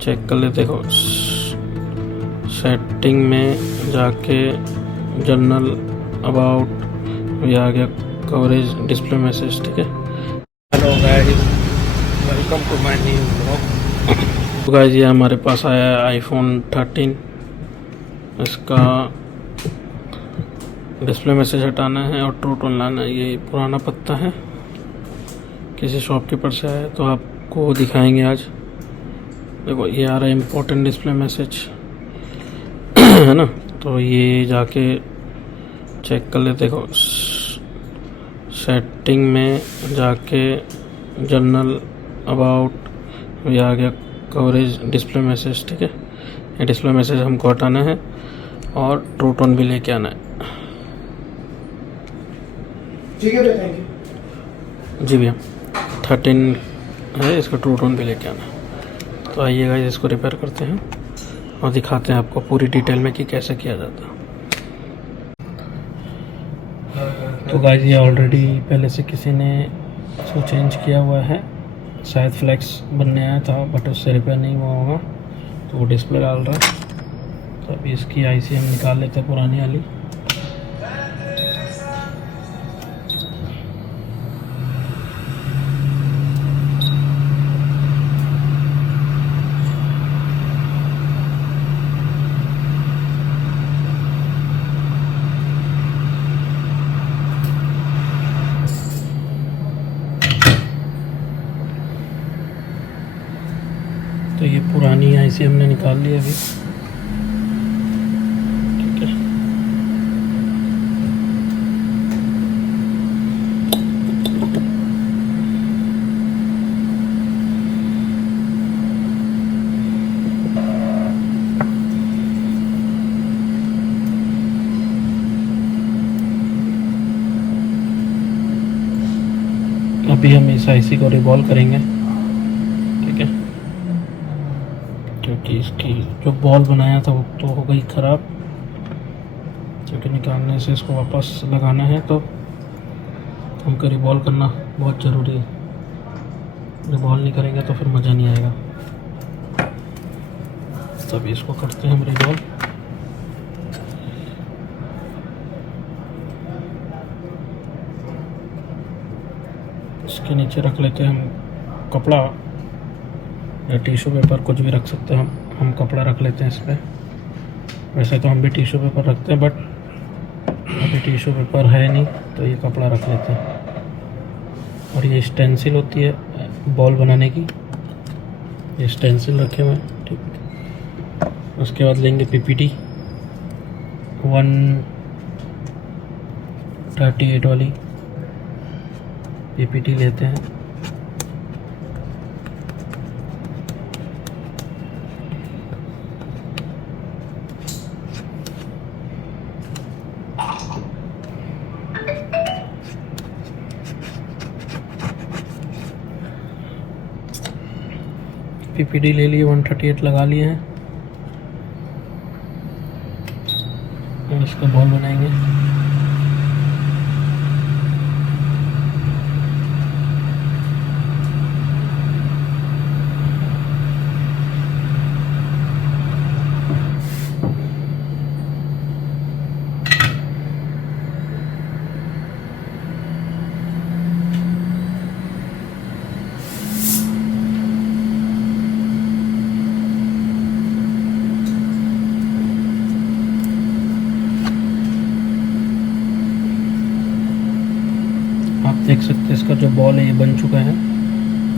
Check कर लेते। देखो सेटिंग में जाके जनरल अबाउट ये आ गया, कवरेज डिस्प्ले मैसेज। ठीक है, hello guys, welcome to my new blog. तो गाइस ये हमारे पास आया है आईफोन 13। इसका डिस्प्ले मैसेज हटाना है और ट्रू टोन लाना है। ये पुराना पत्ता है, किसी शॉपकीपर से आया, तो आपको दिखाएंगे आज। देखो ये आ रहा है इम्पोर्टेंट डिस्प्ले मैसेज है ना, तो ये जाके चेक कर लेते। देखो सेटिंग में जाके जनरल अबाउट ये आ गया, कवरेज डिस्प्ले मैसेज। ठीक है, ये डिस्प्ले मैसेज हमको हटाना है और ट्रू टोन भी लेके आना है। ठीक है, थैंक यू जी भैया, 13 है, इसका ट्रू टोन भी लेके आना है। तो आइएगा, इसको रिपेयर करते हैं और दिखाते हैं आपको पूरी डिटेल में कि कैसे किया जाता है। तो गाइस ये ऑलरेडी पहले से किसी ने इसको चेंज किया हुआ है, शायद फ्लैक्स बनने आया था बट उससे रिपेयर नहीं हुआ होगा, तो वो डिस्प्ले डाल रहा है। तो अभी इसकी आईसी हम निकाल लेते हैं, पुरानी वाली। तो ये पुरानी आईसी हमने निकाल ली अभी। ठीक है, अभी हम इस आईसी को रिवॉल्व करेंगे। ठीक है, क्योंकि इसकी जो बॉल बनाया था वो तो हो गई ख़राब, क्योंकि निकालने से इसको वापस लगाना है तो हमको रिवॉल्व करना बहुत ज़रूरी है। रिवॉल्व नहीं करेंगे तो फिर मज़ा नहीं आएगा। तभी इसको करते हैं हम रिवॉल्व। इसके नीचे रख लेते हैं हम कपड़ा या टिश्यू पेपर, कुछ भी रख सकते हैं हम कपड़ा रख लेते हैं इस पर। वैसे तो हम भी टिश्यू पेपर रखते हैं बट अभी टिश्यू पेपर है नहीं, तो ये कपड़ा रख लेते हैं। और ये स्टेंसिल होती है बॉल बनाने की, ये स्टेंसिल रखे हुए हैं। ठीक, उसके बाद लेंगे पीपीटी 138 वाली पीपीटी लेते हैं। पीपीटी ले लिए, 138 लगा लिए हैं और इसका बॉल बनाएंगे। आप देख सकते हैं इसका जो बॉल है ये बन चुका है।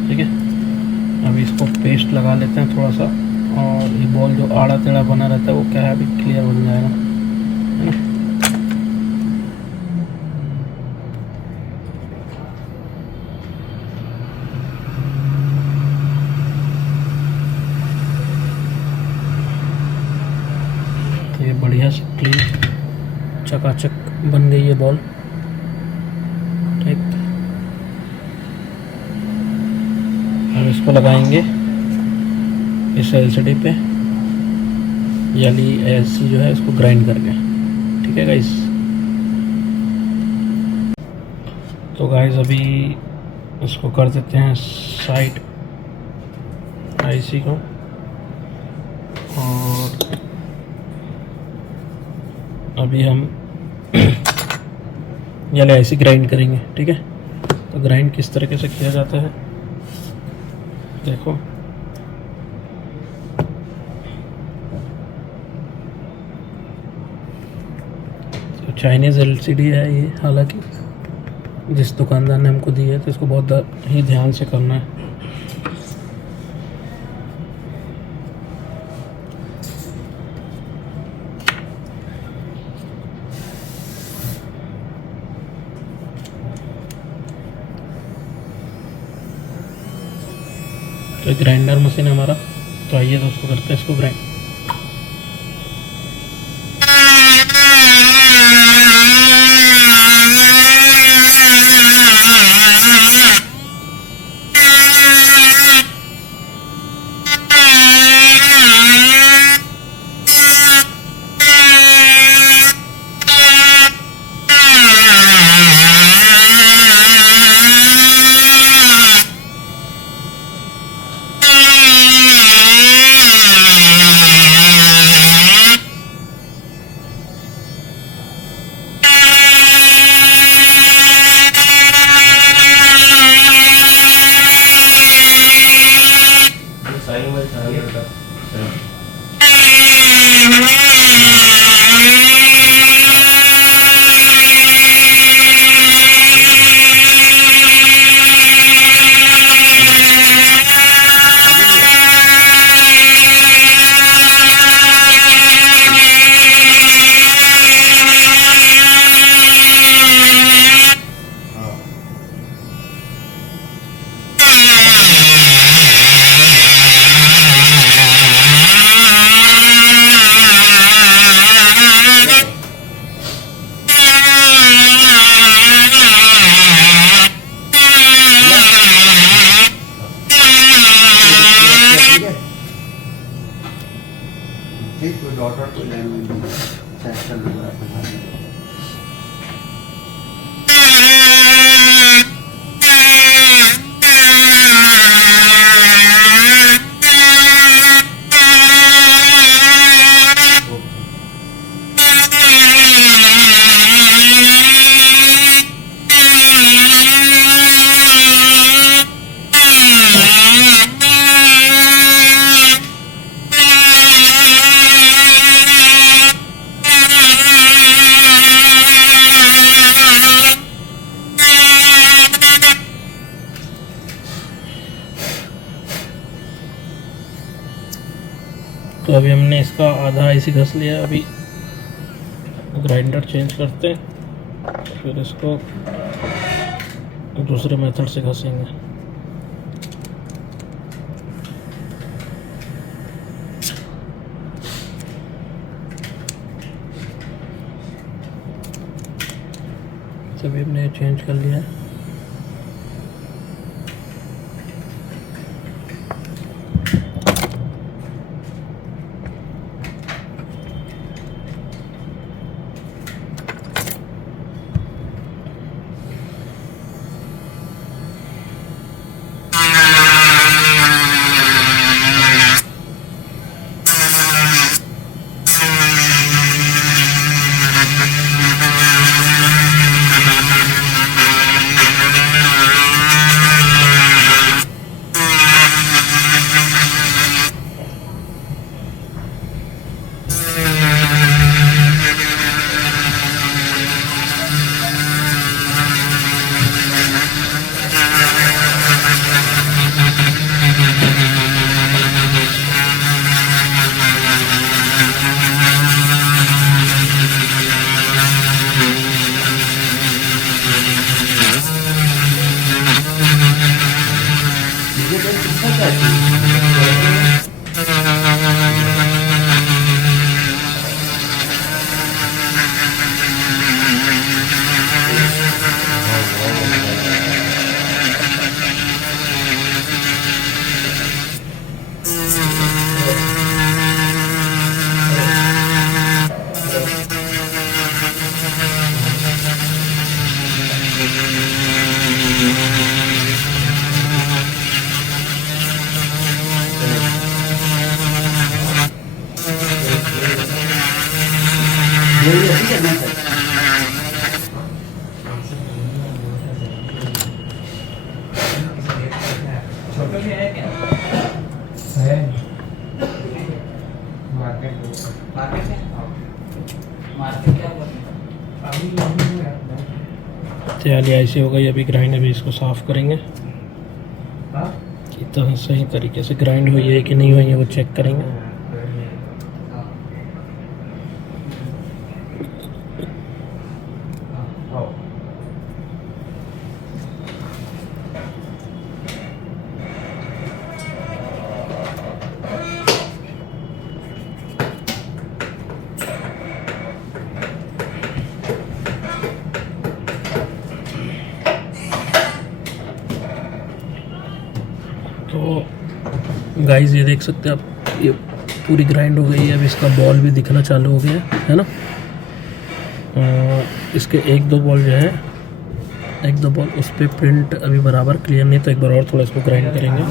ठीक है, अभी इसको पेस्ट लगा लेते हैं थोड़ा सा, और ये बॉल जो आड़ा टेढ़ा बना रहता है वो क्या है, अभी क्लियर बन जाएगा, है ना। तो ये बढ़िया से क्लीन चकाचक बन गई है बॉल। ठीक, अब इसको लगाएंगे इस एलसीडी पे, यानी एलसी जो है इसको ग्राइंड करके। ठीक है गाइस, तो गाइस अभी इसको कर देते हैं साइड आईसी को। अभी हम ये ले ऐसे ग्राइंड करेंगे, ठीक है। तो ग्राइंड किस तरीके से किया जाता है देखो। तो चाइनीज़ एलसीडी है ये, हालांकि जिस दुकानदार ने हमको दी है तो इसको बहुत ही ध्यान से करना है। तो ग्राइंडर मशीन है हमारा, तो आइए दोस्तों करते हैं इसको ग्राइंड। कोई डॉटर को लेना चेक कर लूँगा तो अभी हमने इसका आधा ऐसे घस लिया। अभी ग्राइंडर चेंज करते हैं, फिर इसको दूसरे मेथड से घसेंगे। तो अभी हमने चेंज कर लिया है। यही ऐसे करना चाहिए। छोटे में है क्या? है मार्केट है। मार्केट क्या तैयारी ऐसी हो गई। अभी ग्राइंड, अभी इसको साफ़ करेंगे कि तो सही तरीके से ग्राइंड हुई है कि नहीं हुई है, वो चेक करेंगे। तो गाइस ये देख सकते हैं आप, ये पूरी ग्राइंड हो गई है। अब इसका बॉल भी दिखना चालू हो गया है ना। इसके एक दो बॉल जो है, एक दो बॉल उस पर प्रिंट अभी बराबर क्लियर नहीं, तो एक बार और थोड़ा इसको ग्राइंड करेंगे।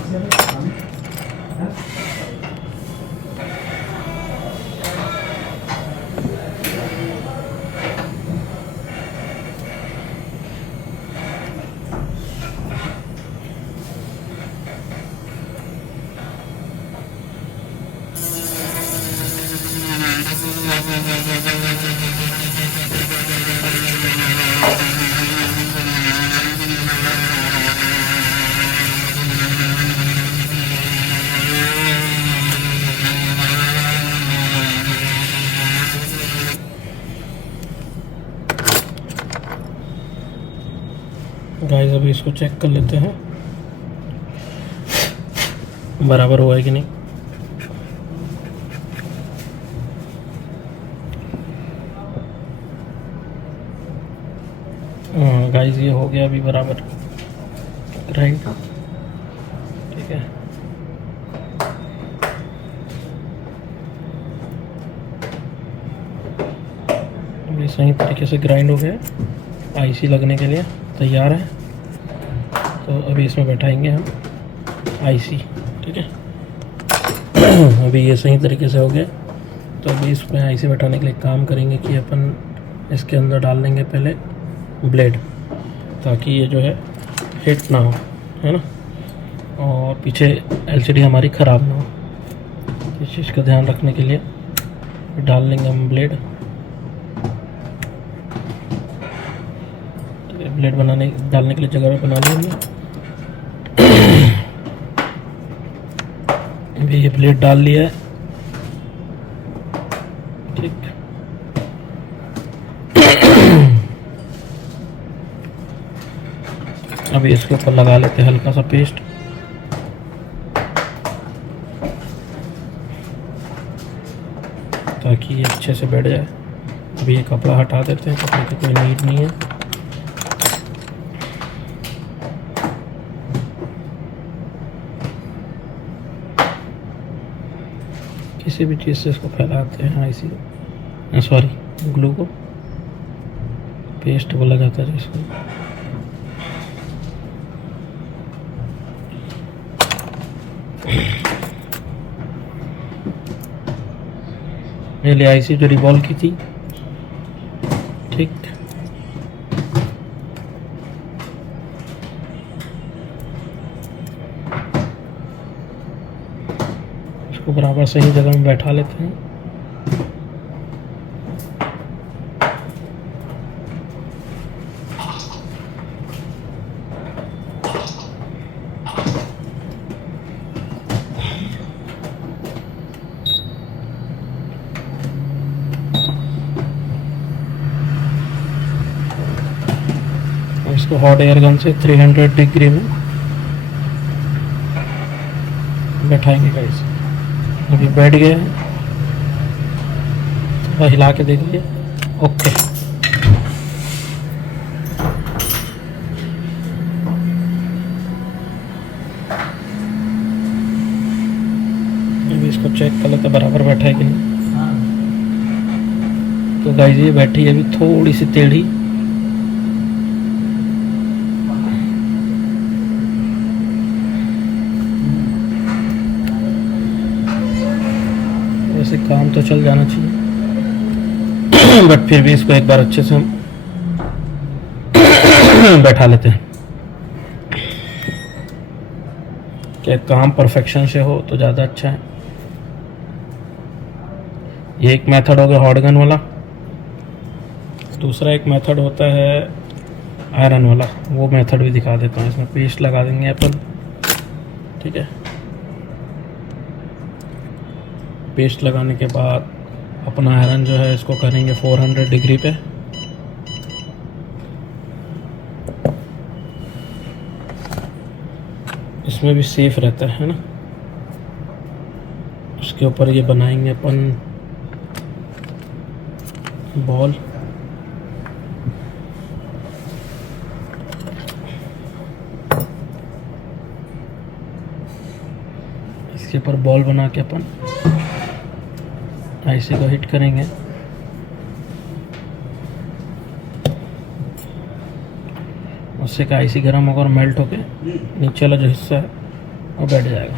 गाइस अभी इसको चेक कर लेते हैं बराबर हुआ है कि नहीं। गाइस ये हो गया अभी बराबर ग्राइंड, ठीक है। अभी सही तरीके से ग्राइंड हो गया, आईसी लगने के लिए तैयार है। तो अभी इसमें बैठाएंगे हम आईसी, ठीक है। अभी ये सही तरीके से हो गया, तो अभी इसमें आईसी बैठाने के लिए काम करेंगे कि अपन इसके अंदर डाल देंगे पहले ब्लेड, ताकि ये जो है हिट ना हो, है ना, और पीछे एलसीडी हमारी ख़राब ना हो। इस चीज़ का ध्यान रखने के लिए डाल लेंगे हम ब्लेड। ब्लेड डालने के लिए जगह बना ली हमने। अभी ये ब्लेड डाल लिया है, ठीक। अभी इसके ऊपर लगा लेते हैं हल्का सा पेस्ट। ताकि ये अच्छे से बैठ जाए। अभी ये कपड़ा हटा देते हैं, कपड़े की कोई नीड नहीं है। किसी भी चीज़ से इसको फैलाते हैं, आईसी सॉरी ग्लू को, पेस्ट बोला जाता है जिसको। पहले आईसी जो रिवॉल्व की थी, ठीक। इसको बराबर सही जगह में बैठा लेते हैं। इसको हॉट एयर गन से 300 डिग्री में बैठाएंगे गाइस। अभी बैठ गए हैं, थोड़ा हिला के देख लिया, ओके। अभी इसको चेक कर लेते बराबर बैठा है कि नहीं। तो गाइस ये बैठी है अभी थोड़ी सी टेढ़ी। वैसे काम तो चल जाना चाहिए। बट फिर भी इसको एक बार अच्छे से हम बैठा लेते हैं कि काम परफेक्शन से हो तो ज़्यादा अच्छा है। ये एक मेथड हो गया हॉट गन वाला। दूसरा एक मेथड होता है आयरन वाला, वो मेथड भी दिखा देता हूँ। इसमें पेस्ट लगा देंगे अपन, ठीक है। पेस्ट लगाने के बाद अपना आयरन जो है इसको करेंगे 400 डिग्री पे। इसमें भी सेफ रहता है ना। उसके ऊपर ये बनाएंगे अपन बॉल। इसके ऊपर बॉल बना के अपन आईसी को हिट करेंगे। उससे का आईसी गर्म होगा और मेल्ट होके नीचे वाला जो हिस्सा है वो बैठ जाएगा,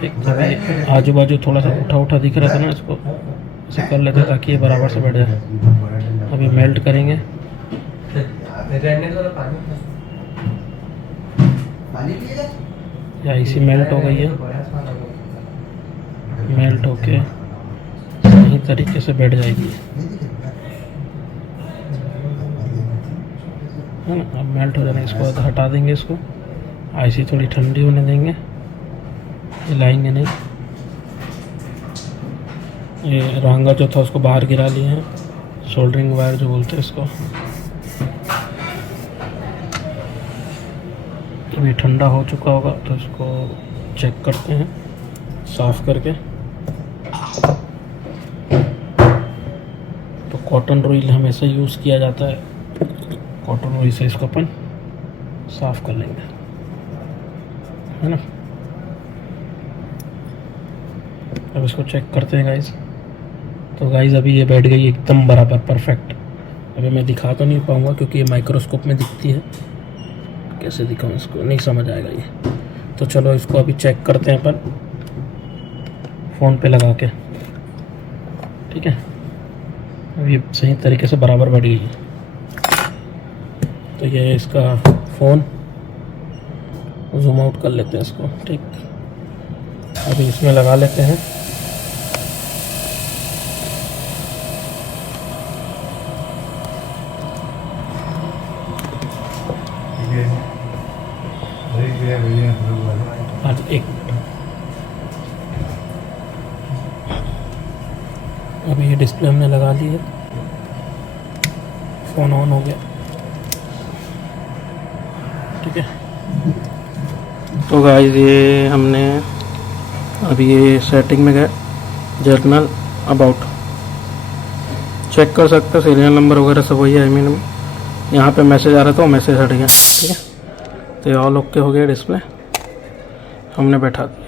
ठीक। अभी आजू बाजू थोड़ा सा उठा उठा दिख रहा था ना, इसको ऐसे कर लेते ताकि ये बराबर से बैठ जाए। अभी मेल्ट करेंगे। ये आईसी मेल्ट हो गई है, मेल्ट होके सही तरीके से बैठ जाएगी, है ना। अब मेल्ट हो जाने इसको हटा देंगे। इसको आईसी थोड़ी ठंडी होने देंगे, हिलाएंगे नहीं। ये रांगा जो था उसको बाहर गिरा लिए हैं, सोल्डरिंग वायर जो बोलते हैं इसको। अभी ठंडा हो चुका होगा तो इसको चेक करते हैं साफ करके। तो कॉटन रुई हमेशा यूज़ किया जाता है, कॉटन रुई से इसको अपन साफ कर लेंगे, है ना। अब इसको चेक करते हैं गाइस। तो गाइस अभी ये बैठ गई एकदम बराबर परफेक्ट। अभी मैं दिखा तो नहीं पाऊँगा क्योंकि ये माइक्रोस्कोप में दिखती है, कैसे दिखाऊँ इसको नहीं समझ आएगा ये। तो चलो इसको अभी चेक करते हैं अपन फ़ोन पे लगा के, ठीक है। अभी सही तरीके से बराबर बैठ गई है। तो ये इसका फ़ोन जूम आउट कर लेते हैं इसको, ठीक। अभी इसमें लगा लेते हैं। आज एक अभी ये डिस्प्ले हमने लगा ली है, फ़ोन ऑन हो गया, ठीक है। तो गाइस ये हमने अभी ये सेटिंग में गए, जर्नल अबाउट चेक कर सकते हो, सीरियल नंबर वगैरह सब वही है। आई मीन यहाँ पे मैसेज आ रहा था, वो मैसेज हट गया, ठीक है। तो ये ऑल ओके हो गया, डिस्प्ले हमने बैठा दिया।